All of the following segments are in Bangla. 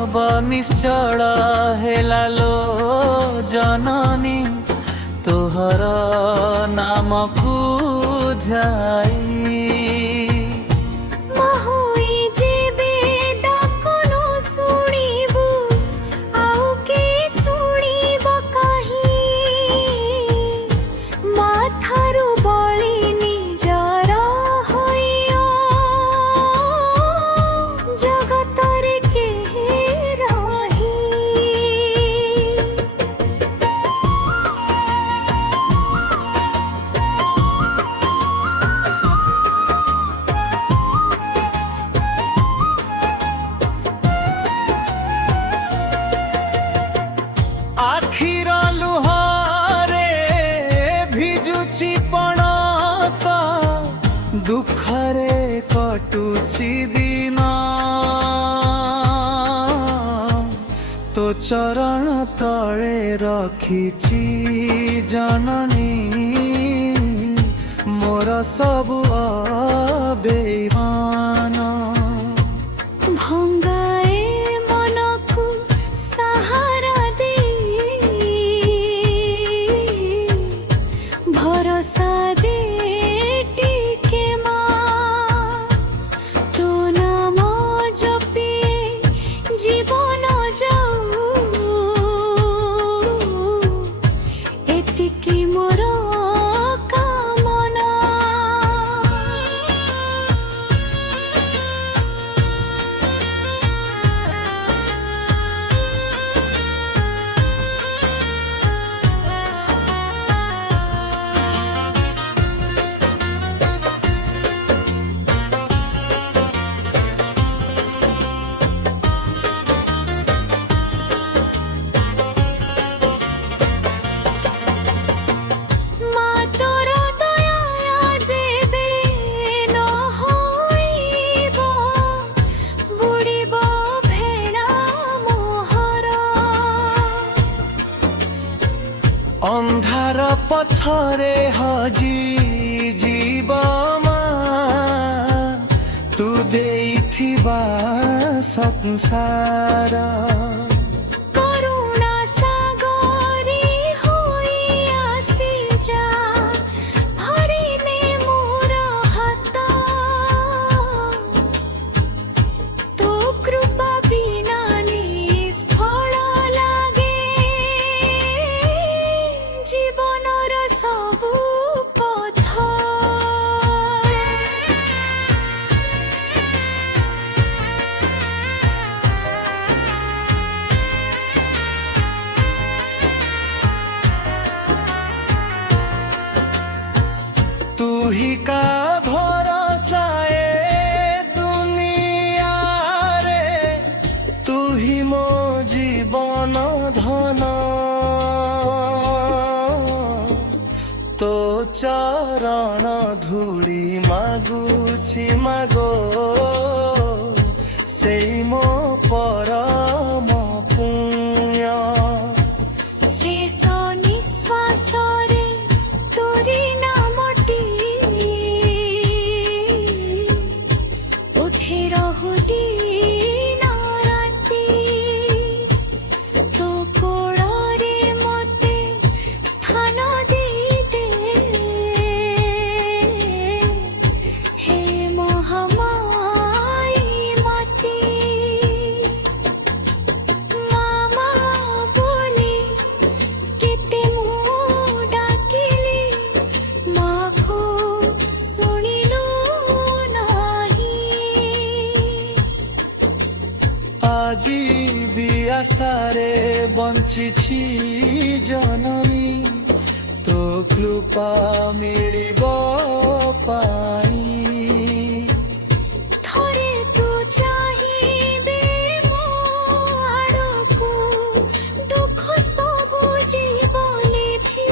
ନିଶ୍ଚଳ ହେଲା ଲୋ ଜନନୀ ତୋହର ନାମକୁ ଧ୍ୟାଇ। आखिर लुहरे भिजुची पणत दुखरे कटुची दिन तो चरण तले रखिची जननी मोर सबु अबेमान। भंगाए मनकु सहारा दे भरोसा दे टिके मां तो नाम जपिए जीवन जाऊ एतिकी मोर कामना। अंधार पथरे हजी जीव मां तू देइथिबा संसार। करुणा सागरी होई आसी जा भरिने मोर हात तो कृपा बिना निष्फल लागे जीवनर सबु पथ। तू ही का भरोसा ए दुनिया रे तू ही मो जीवन धन तो चरण धूली मागुछि मागो सेई मो परम पुण्य। शेष निश्वास रे तोरी नामटी उठे रहु दिन राति तो कोड़रे मते स्थान दे दे हे महामाई मती। मामा बोली केते मु डाकिली माँ को सुनिलु नाही। आजी भी आशारे बंचिछि जननी तो कृपा मिलिब पाई। थरे तू चाहिबे मो आड़कू दुख सबु जीवने भी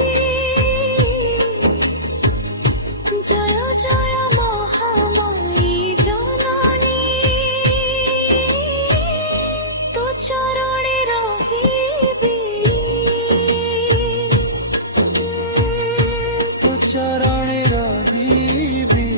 जय जय महामाई जननी तू चरणे रहिबी तो चरण रहिबी।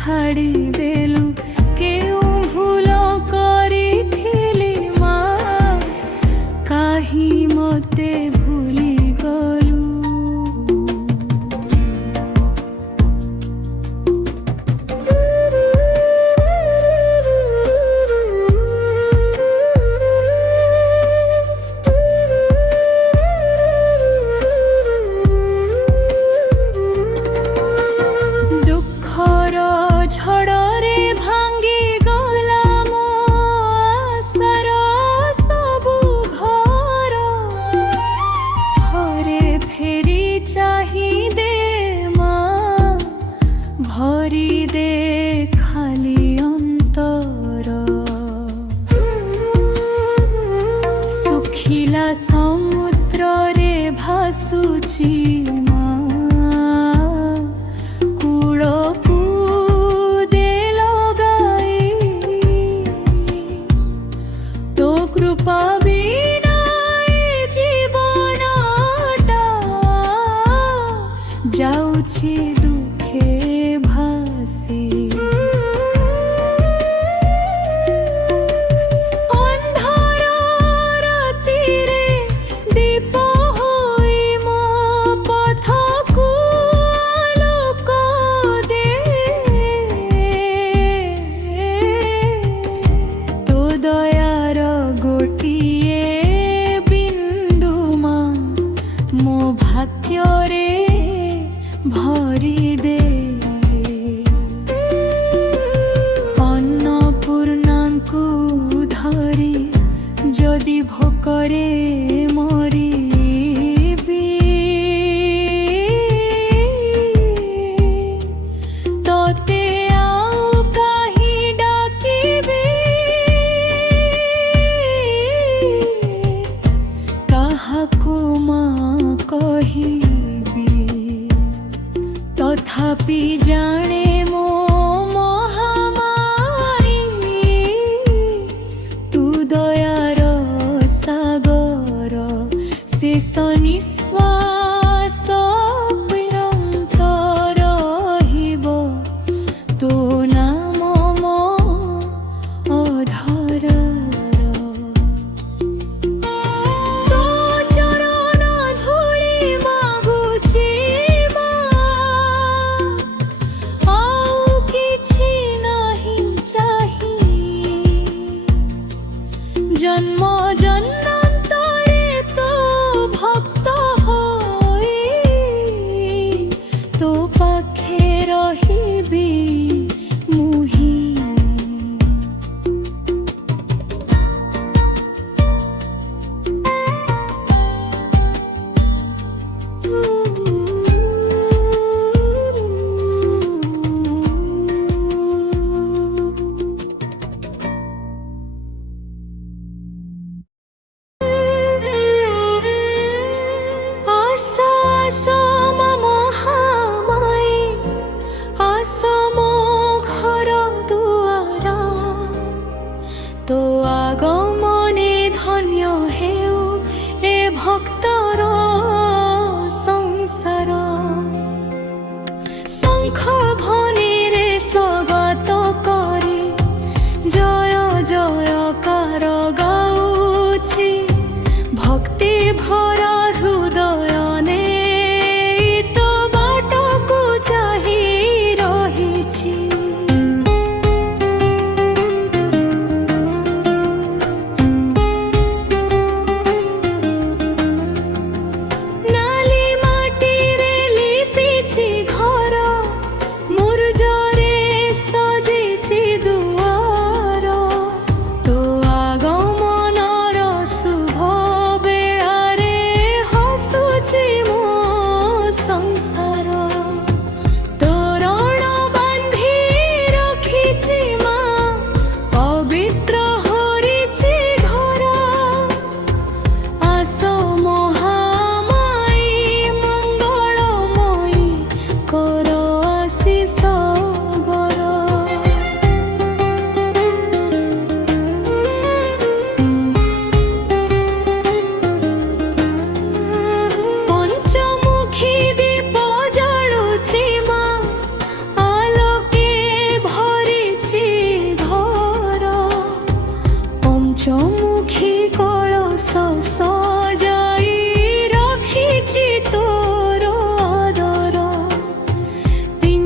ଛାଡ଼ି ଦେଲୁ କେଉଁ ଭୁଲ କରିଥିଲି ମା କାହିଁ ମୋତେ ଭୁଲି ଗଲୁ। ଦୁଃଖର ଝଡ଼ରେ ଭାଙ୍ଗି ଗଲା ମୋ ଆଶାର ସବୁ ଘର। ଥରେ ଫେରି ଚାହିଁ ଦେ ମା ଭରି ଦେ ଖାଲି ଅନ୍ତର। ଶୁଖିଲା ସମୁଦ୍ରରେ ଭାସୁଛି ମା କୂଳକୁ ଦେ ଲଗାଇ। ତୋ କୃପା ବିନା ଏ ଜୀବନଟା ଯାଉଛି ଦୁଃଖେ ଭାସି। ଅନ୍ଧାର ରାତିରେ ଦୀପ ହୋଇ ମୋ ପଥକୁ ଆଲୋକ ଦେ। ତୋ ଦୟାର ଗୋଟିଏ ବିନ୍ଦୁ ମା ମୋ ଭାଗ୍ୟରେ ଭରି ଦେ। ଅନ୍ନପୂର୍ଣ୍ଣାଙ୍କୁ ଧରି ଯଦି ଭୋକରେ ମରିବି ତତେ ଆଉ କାହିଁ ଡାକିବି। କାହାକୁ ମା କହିବି ତଥାପି ଜାଣେ ମୋ ମହାମାରୀ। ତୁ ଦୟାର ସାଗର ଶେଷ ନିଶ୍ୱାସ ପର୍ଯ୍ୟନ୍ତ ରହିବ ତୋ ନାମ ମୋ ଅଧରର। ତୋ ଚରଣ ଧୂଳି ମାଗୁଛି ମା ଆଉ କିଛି ନାହିଁ ଚାହିଁ। ଜନ୍ମ ଜନ୍ମାନ୍ତରେ ତୋ ଭକ୍ତ ହୋଇ ତୋ ପାଖେ ରହିବି ମୁହିଁ। আশা আশা মা মহামায়ী আশা মো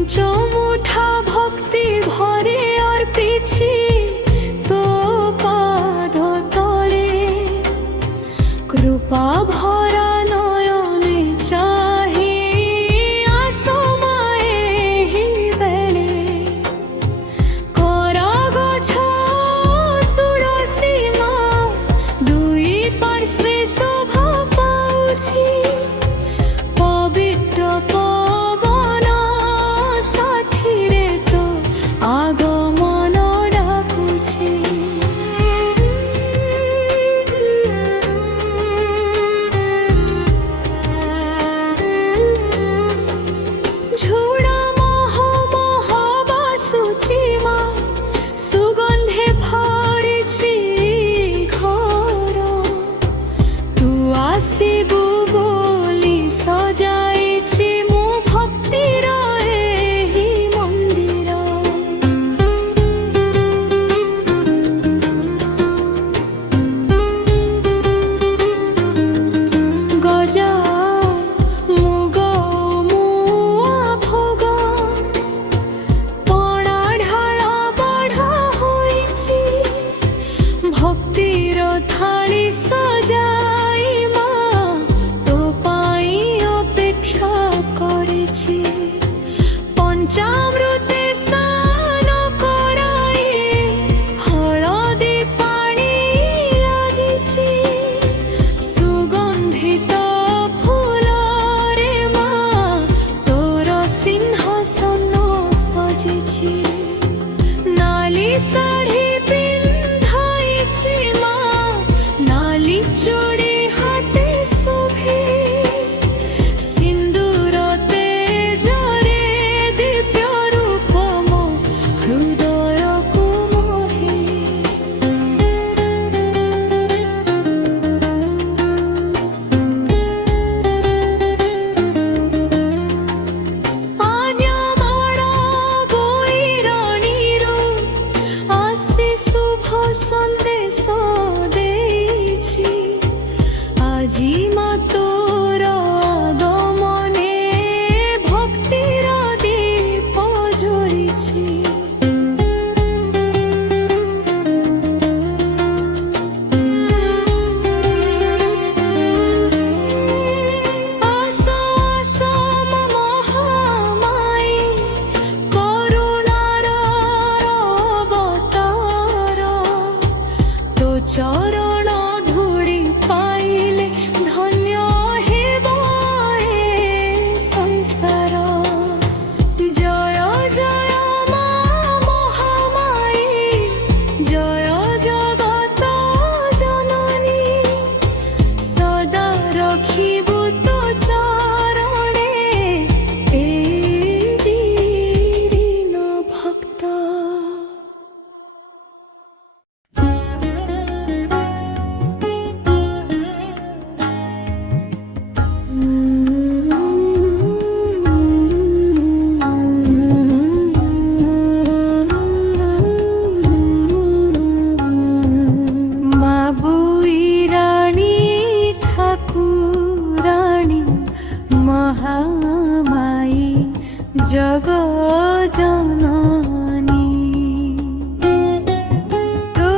পঞ্চমুঠা ভক্তি ভরে অর্পিছি তো পাদ তলে কৃপা ভরা নয়নে চাহি আসমায়ে হি বেলে করা গছ তুলসী মা দুই পার্শ্বে শোভা পাউছি পবিত্র পবন সাথীরে তো আগমন ডাকুছি ঝুড়া মহ মহ বাসুচি মা সুগন্ধে ভরিছি ঘর তু আসিবু ବୋଲି ସଜାଇଛି ମୁଁ ଭକ୍ତିର ଏହି ମନ୍ଦିର ଗଜା ମୁଗ ମୁଆ ଭୋଗ ପଣା ଢାଳ ବଢ଼ା ହୋଇଛି ଭକ୍ତିର ଥାଳି ସଜାଇ ମା ତୋ ପାଇଁ ଅପେକ୍ଷା କରିଛି ପଞ୍ଚାମୃତେ ସ୍ନାନ କରାଇ ହଳଦୀ ପାଣି ଲାଗିଛି ସୁଗନ୍ଧିତ ଫୁଲରେ ମା ତୋର ସିଂହାସନ ସଜିଛି ନାଲି ଶାଢ଼ୀ ପିନ୍ଧାଇଛି ମା ନାଲି ଚୁଡ଼ି ହାତେ ଶୋଭେ ସିନ୍ଦୁର ତେଜରେ ଦିବ୍ୟ ରୂପ ମୋ ହୃଦୟକୁ ମୋହେ ଆଜ୍ଞାମାଳ ବୈରଣୀରୁ ଆସି ଶୁଭ ସନ୍ଦେଶ ଦେଇଛି ଆଜି ମା ତୋର আগমনে ଭକ୍ତିର ଦୀପ ଜ୍ୱଳିଛି ଆସ ଆସ ମୋ ମହାମାଇ କରୁଣାର ଅବତାର ତୋ ଚରଣ ଧୂଳି ପାଇଲେ ଧନ୍ୟ ହେବ ଏ ସଂସାର ଜୟ ଜୟ ମା ମହାମାଇ ଜୟ ଜଗତ ଜନନୀ ସଦା ରଖିବୁ ତୋ ଚରଣେ ଏ ଦୀନ ଭକ୍ତ মা বুইরাণী ঠাকুরাণী মহামাই জগ জননী তো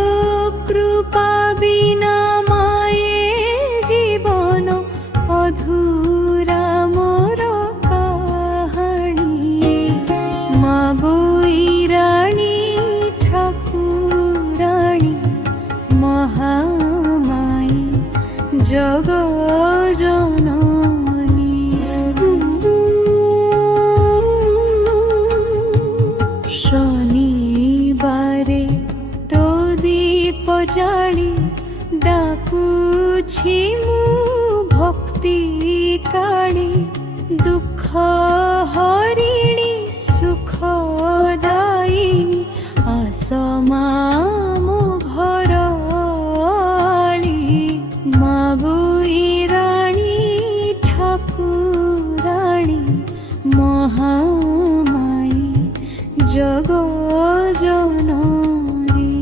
কৃপা বিনা মায়ে জীবন অধুরা মোর কাহাণী মা বুইরাণী ঠাকুরাণী মহামাই জগ জননী শনিবারে তো দীপ জাଳି ডাকুছি মু ভক্তি কাଳି দুঃখ হরিণী সুখ দায়িনী আস মা ମୋ ଘର ଆଳି ମା ବୁଇରାଣୀ ଠାକୁରାଣୀ ମହାମାଇ ଜଗ ଜନନୀ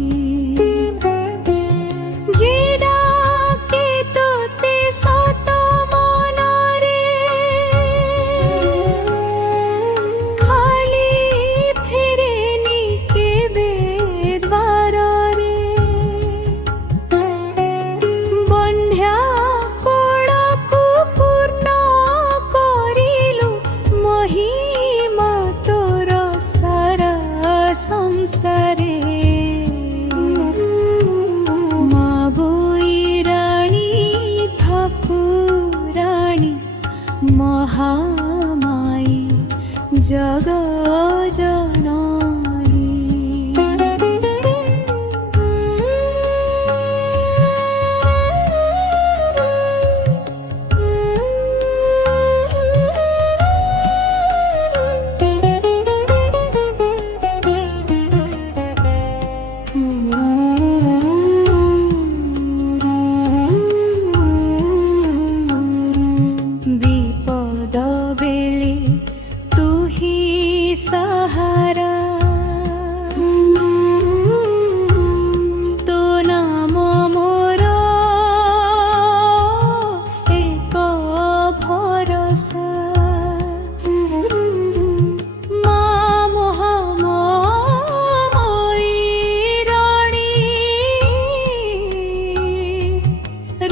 যে ডাকে তোতে জননী। বিপদ বেলে তুহি সাহারা, তো নাম মোর এক ভরসা। মা মহাময়ী রাণী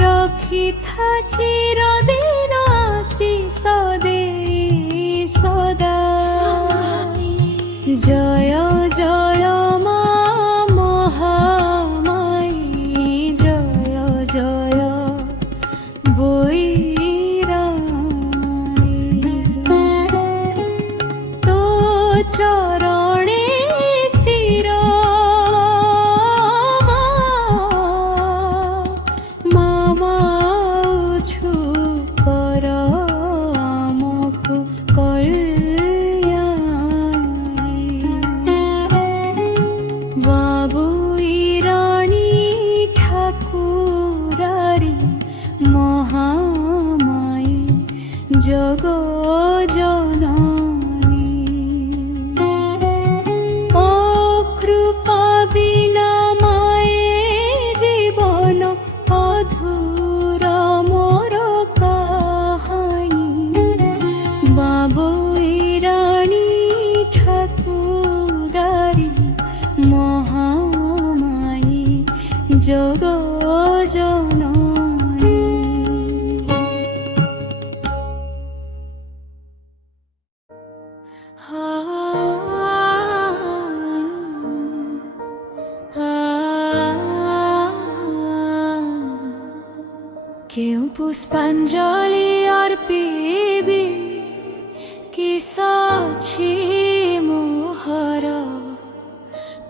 রক্ষিথা চিরদিন আশিষ দেই সদা। জয় জয় মা মহামায়ী, জয় জয় বৈরাণী। তো চরণে শির মামাউছু কর আমকু কল্যাণী। বাবুই রাণী ঠাকুরারি মহামায়ী জগ জননী। ও কৃপা বিনা মায়ে জীবন অধুর মোর কাহানি। বাবুই রাণী ঠাকুরারি মহামায়ী জগ জননী। কেউ পুষ্পাঞ্জলি অর্পিবি কি সাছি মোহর,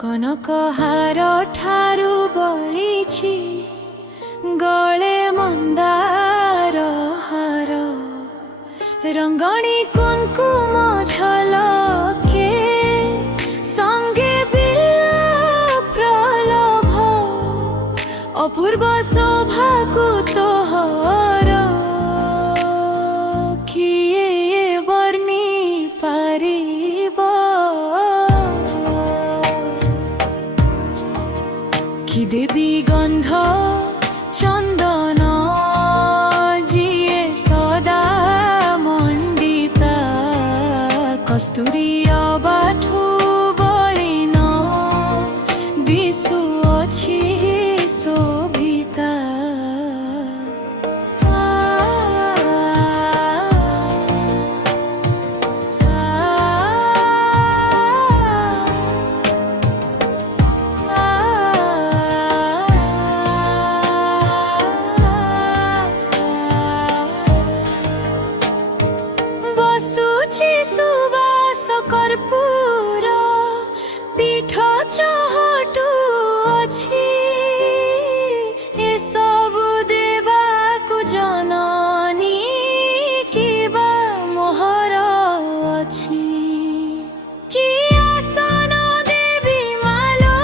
কনকହାର ଠାରୁ ବଳିଛି ଗଳେ ମନ୍ଦାର ହାର। ରଙ୍ଗଣୀ କୁଙ୍କୁମ ଝଲକେ ସଙ୍ଗେ ବିଲ୍ୱ ପ୍ରଲୋଭ, ଅପୂର୍ବ ଶୋଭାକୁ ତୋହର କିଏ ବର୍ଣ୍ଣି ପାରିବ। কি দেবী গন্ধ চন্দন জিয়ে সদা মণ্ডিতা, কস্তুরী অবাঠু বলিন দিশুଅଛି শোভিতা। বসুছি সুবাস কর্পূর, পিঠ চহটু ଅଛି এসবু দেବାକୁ জননী কিবা মোহর ଅଛି। কি আসন দেবী মালো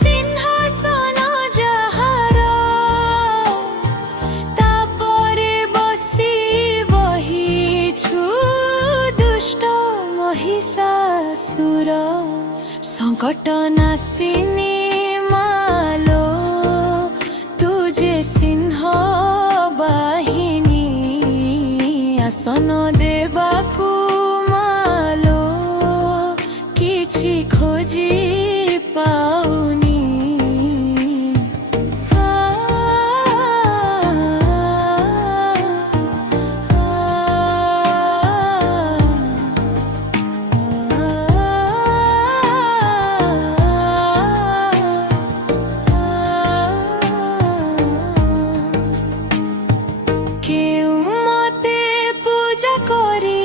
সিংহাসন যাହାର, তাপরে বসি বহিছু দুষ্ট মহিষাসুর। সংকট নাসিনী মালো তুজে সিংহ বাহিনী, আসন দেବାକୁ মালো କିଛି খোঁজি পাউনি। কেউ মতে পূজা করি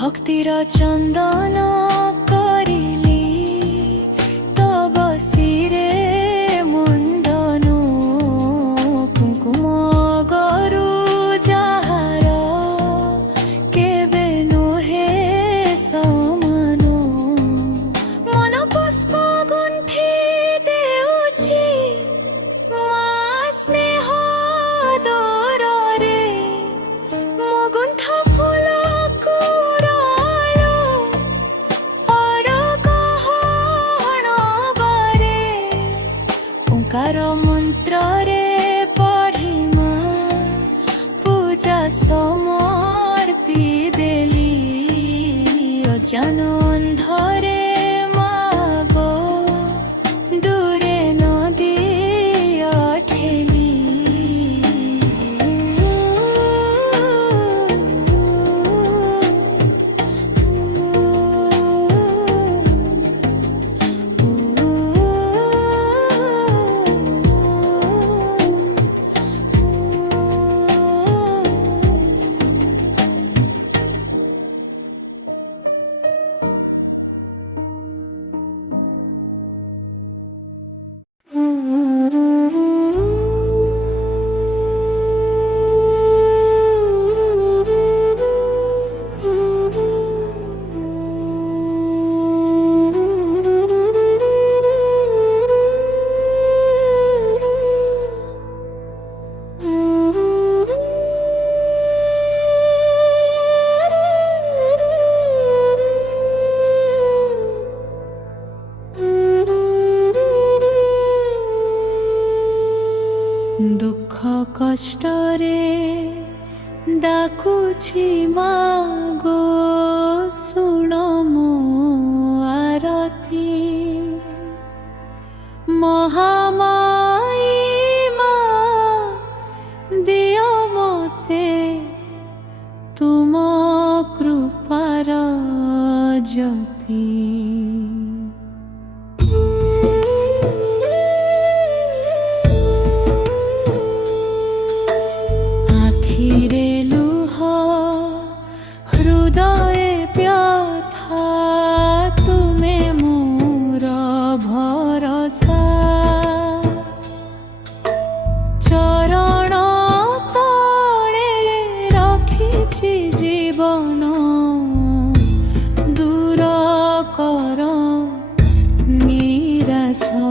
ভক্তির চন্দন করিলি তব শিরে মুণ্ডন কুঙ্কুম গরু যাহার কেবে নুহে সমান মন পুষ্প গুন্থি দেউছি মা স্নেহ দোରରେ মুগুন্থ ফুল কুড়ালো অরগহণ বারে ওঙ্কার মন্ত্ରରେ পঢ়িমা পূজা সমর্পি দেলি অজান অন্ধরে মাগ দূরে নদী ঠেলি দুঃখ কষ্টরে ডাকুছি মাগো শুণ ମୋ আরতি মহামায়ী মা দিও মতে তুম কৃপার জ্যোতি আখিরে লুহ হৃদয়ে ব্যথা তুমে মোর ভরসা চরণ তଳେ রখিছি জীবন দূর কর নিরাশা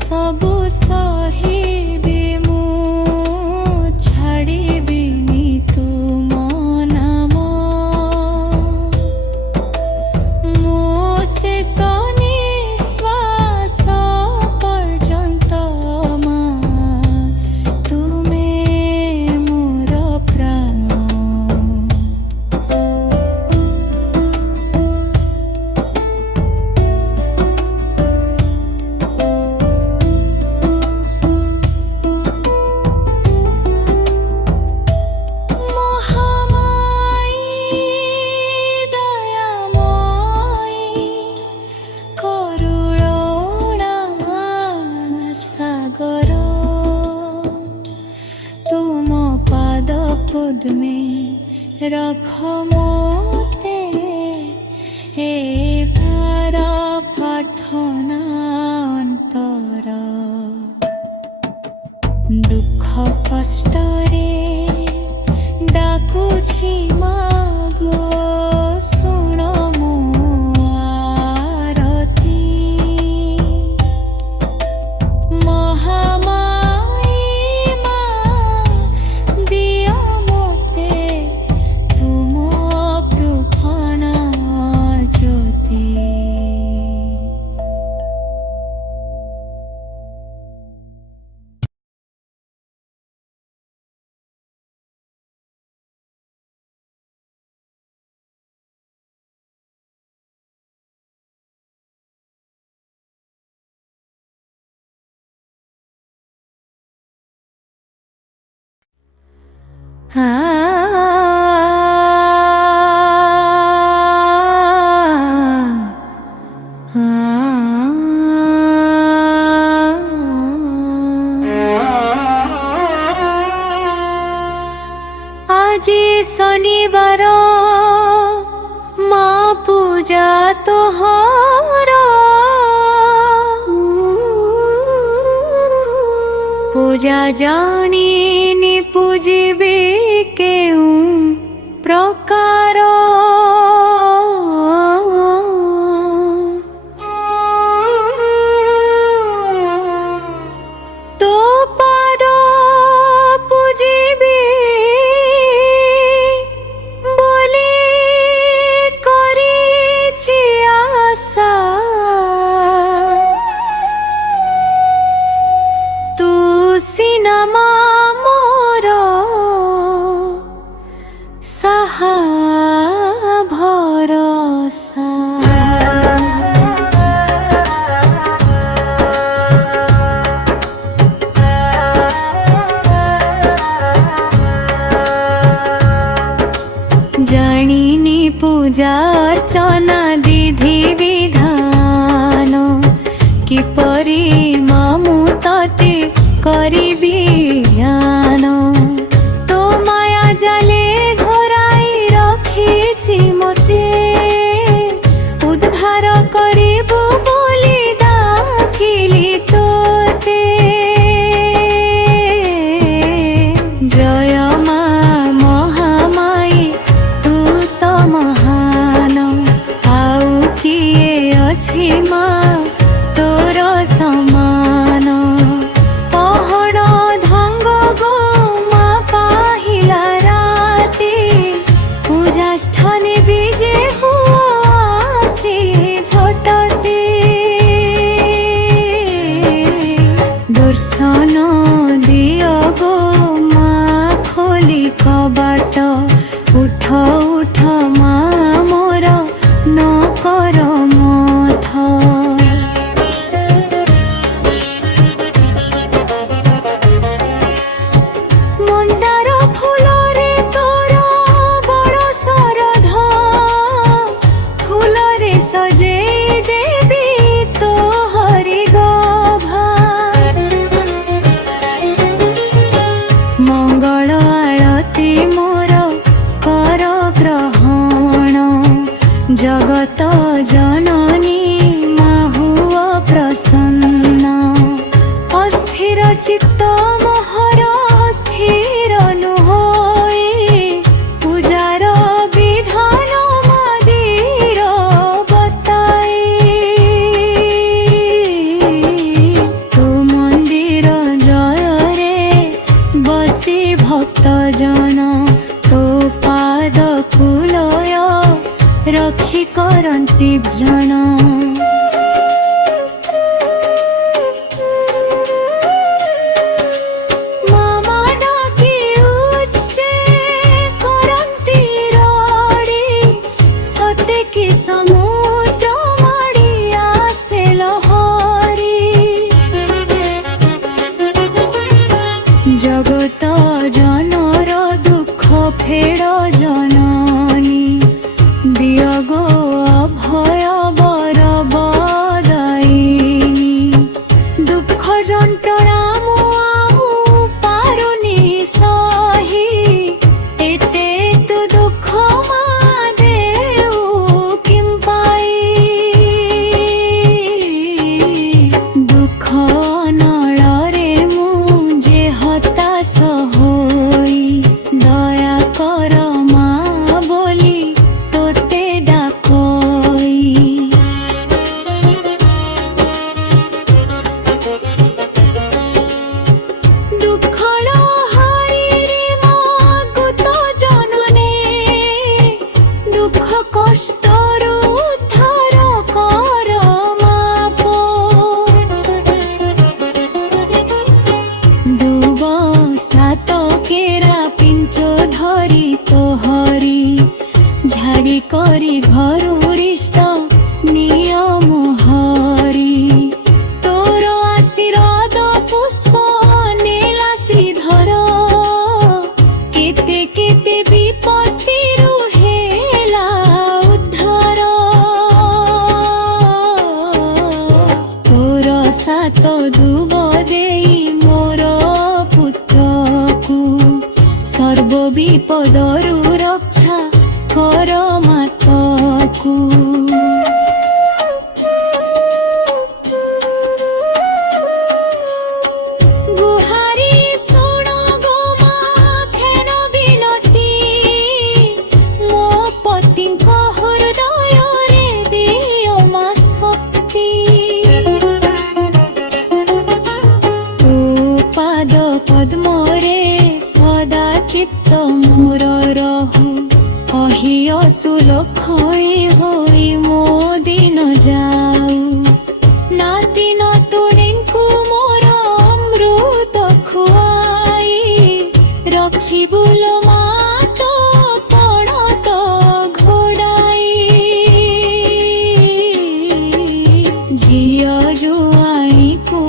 ସବୁ ସହିବି ମୁଁ রাখ মতে এবার প্রার্থনা অন্তর দুঃখ কষ্টরে ডাকুছি মাগো শুণ ମୋ ଆରତି ମହାମାଇ ମା ଦିଅ ମୋତେ ତୁମ କୃପଣ ଜ୍ୟୋତି। আজি শনিবার মা পূজা তোহর পূজা জানিনি পুজিবে কেউ প্রকার তো পার পুজিবে বলে করেছি আশা তু সিনেমা মোর সাহা ভরসা। জানিনি পূজা অর্চনা বিধি বিধান কিপরি মামু ততে করিবি জ্ঞান তো মায়া জালে ঘোরাই রখিছি মতে উদ্ধার করিবু বলি ডাকিলি তোতে জয় মা মহামাই তু তো মহান ଆଉ କିଏ ଅଛି ମା ତୋର ସମାନ ପହଡ଼ ଧାଙ୍ଗ ଗୋ ମା ପାହିଲା ରାତି ପୂଜା ସ୍ଥାନେ ବିଜେ ହୁଅ ଆସିଲି ଝଟତେ ଦର୍ଶନ ଦିଅ ଗୋ ମା ଖୋଲି କବାଟ ଉଠ ଉଠ ମା ମୋର ନ କର ମଥ। ମନ୍ଦାର ଫୁଲରେ ତୋର ବଡ଼ ଶରଧ ଫୁଲରେ ସଜେଇ ଦେବି ତୋହରି ଗଭା ମଙ୍ଗଳ ଆଳତି ମୋର କର ଗ୍ରହଣ ଜଗତ ଜନନୀ ମାହୁଅ ପ୍ରସନ୍ନ ଅସ୍ଥିର ଚିତ୍ତ ମୋହର ସ୍ଥିର ନୁହୋଇ ପୂଜାର ବିଧାନ ମନ୍ଦିର ବତାଇ ତୁ ମନ୍ଦିର ଜୟରେ ବସି ଭକ୍ତ ଜନ ତୋ ପାଦ ଫୁଲୟ ରଖି କରନ୍ତି ଜଣ। ମାମା ଡାକି ଉଚ୍ଚେ କରନ୍ତି ରଡ଼ି ସତେ କି ସମୁଦ୍ର ମାଡ଼ି ଆସେ ଲହରୀ ଜଗତ ଜନର ଦୁଃଖ ଫେଡ଼ ଜନନୀ ଦିଅ ଗୋ ଅଭୟ ବର ନଳରେ ମୁଁ ଯେ ହତାଶ ହୋଇ ଦୟା କର ମା ବୋଲି ତୋତେ ଡାକଇ ଦୁଃଖର ହାରିରେ ମାଗୁତ ଜନନେ ଦୁଃଖ କଷ୍ଟରୁ ଉଦ୍ଧାର କର ମାପ ଦୁବ ସାତ କେରା ପିଞ୍ଚ ଧରି ତୋହରି ଝାଡ଼ି କରି ଘରୁ ରିଷ୍ଟ ନିୟମ ହରି ତୋର ଆଶୀର୍ବାଦ ପୁଷ୍ପ ନେଲା ଶ୍ରୀଧର କେତେ କେତେ ବିପତ୍ତିରୁ ହେଲା ଉଦ୍ଧାର ତୋର ସାତ ଦୁବ ଦେଇ ମୋର ପୁତ୍ରକୁ ସର୍ବ ବିପଦରୁ ରକ୍ଷା କର ମାତକୁ ଗୁହାରି ଶୁଣ ଗୋ ମା ଖେନ ବିନତି ମୋ ପତିଙ୍କ ହୃଦୟରେ ଦିଅ ମା ଶକ୍ତି ତୋ ପାଦ ପଦ୍ମରେ ସଦା ଚିତ୍ତ ମୋର ରହୁ ଅହିୟ ସୁଲକ୍ଷଣୀ ହୋଇ ମୋ ଦିନ ଯାଉ ନାତି ନାତୁଣୀଙ୍କୁ ମୋର ଅମୃତ ଖୁଆଇ ରଖିବୁ ଲୋ ମା ତୋ ପଣତ ଘୋଡ଼ାଇ ଝିଅ ଜୁଆଇଙ୍କୁ